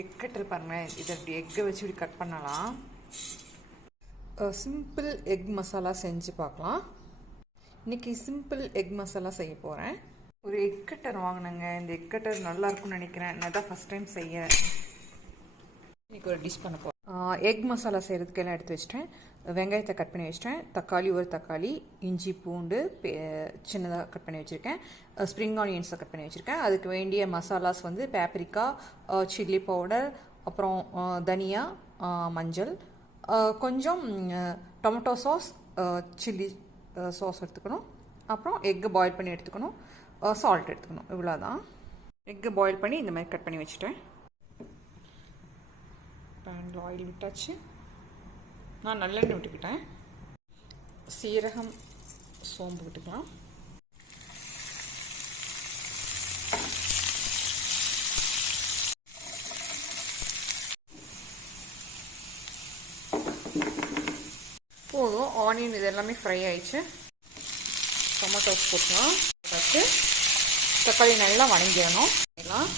Egg cutter பாருங்களேன் இதை இப்படி எக்கை வச்சு இப்படி கட் பண்ணலாம். சிம்பிள் எக் மசாலா செஞ்சு பார்க்கலாம். இன்றைக்கி சிம்பிள் எக் மசாலா செய்ய போகிறேன் ஒரு எக் கட்டர் வாங்கினேங்க. இந்த எக் கட்டர் நல்லா இருக்கும்னு நினைக்கிறேன். நான் தான் ஃபஸ்ட் டைம் செய்ய இன்றைக்கி ஒரு டிஷ் பண்ண போகிறேன் எக் மசாலா செய்கிறதுக்கு எல்லாம் எடுத்து வச்சிட்டேன். வெங்காயத்தை கட் பண்ணி வச்சிட்டேன். தக்காளி ஒரு தக்காளி இஞ்சி பூண்டு சின்னதாக கட் பண்ணி வச்சுருக்கேன். ஸ்ப்ரிங் ஆனியன்ஸை கட் பண்ணி வச்சுருக்கேன். அதுக்கு வேண்டிய மசாலாஸ் வந்து பேப்ரிக்கா சில்லி பவுடர் அப்புறம் தனியா மஞ்சள். கொஞ்சம் டொமேட்டோ சாஸ் சில்லி சாஸ் எடுத்துக்கணும். அப்புறம் எக்கு பாயில் பண்ணி எடுத்துக்கணும். சால்ட் எடுத்துக்கணும். இவ்வளோதான் எக்கு பாயில் பண்ணி இந்த மாதிரி கட் பண்ணி வச்சுட்டேன். பேனில் ஆயில் விட்டாச்சு. நான் நல்லெண்ணெய் விட்டுக்கிட்டேன். சீரகம் சோம்பு விட்டுக்கலாம். போதும். ஆனியன் இது எல்லாமே ஃப்ரை ஆயிடுச்சு டொமேட்டோஸ் போட்டுக்கலாம். தக்காளி நல்லா வணங்கிடணும். எல்லாம்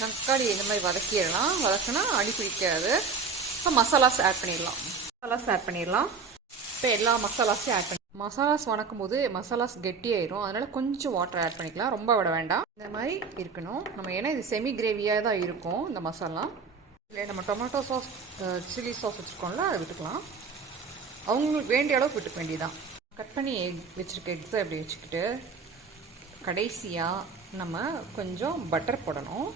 தக்காளி இந்த மாதிரி வதக்கிடலாம். வதக்கினா அடி பிடிக்காது. இப்போ மசாலாஸ் ஆட் பண்ணிடலாம். மசாலாஸ் ஆட் பண்ணிடலாம். இப்போ எல்லா மசாலாஸையும் ஆட் பண்ணி மசாலாஸ் வணக்கும் போது மசாலாஸ் கெட்டியாயிரும். அதனால கொஞ்சம் வாட்டர் ஆட் பண்ணிக்கலாம். ரொம்ப விட வேண்டாம். இந்த மாதிரி இருக்கணும். நம்ம ஏன்னா இது செமி கிரேவியாக தான் இருக்கும் இந்த மசாலா. இல்லை நம்ம டொமேட்டோ சாஸ் சில்லி சாஸ் வச்சுருக்கோம்ல அதை விட்டுக்கலாம். அவங்களுக்கு வேண்டிய அளவுக்கு விட்டுக்க வேண்டியதான் கட் பண்ணி எக் வச்சுருக்க எக்ஸை இப்படி வச்சுக்கிட்டு கடைசியாக நம்ம கொஞ்சம் பட்டர் போடணும்.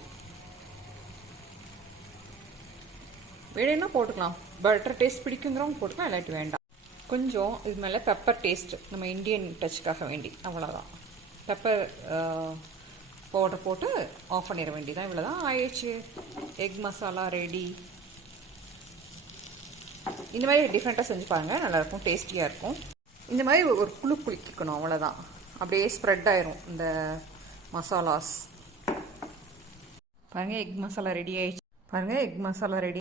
வேணும்னா போட்டுக்கலாம். பட்டர் டேஸ்ட் பிடிக்குங்கிறவங்க போட்டுக்கலாம் இல்லாட்டி வேண்டாம். கொஞ்சம் இது மேலே பெப்பர் டேஸ்ட் நம்ம இந்தியன் டச்சுக்காக வேண்டி. அவ்வளோதான் பெப்பர் பவுடர் போட்டு ஆஃப் பண்ணிட வேண்டியதான் இவ்வளோதான் ஆயிடுச்சு. எக் மசாலா ரெடி இந்த மாதிரி டிஃப்ரெண்ட்டாக செஞ்சு பாருங்கள் நல்லாயிருக்கும் டேஸ்டியாக இருக்கும். இந்த மாதிரி ஒரு குழு குளிக்கணும் அவ்வளோதான் அப்படியே ஸ்ப்ரெட் ஆயிரும் இந்த மசாலாஸ் பாருங்கள் எக் மசாலா ரெடி ஆயிடுச்சு. பாருங்கள் எக் மசாலா ரெடி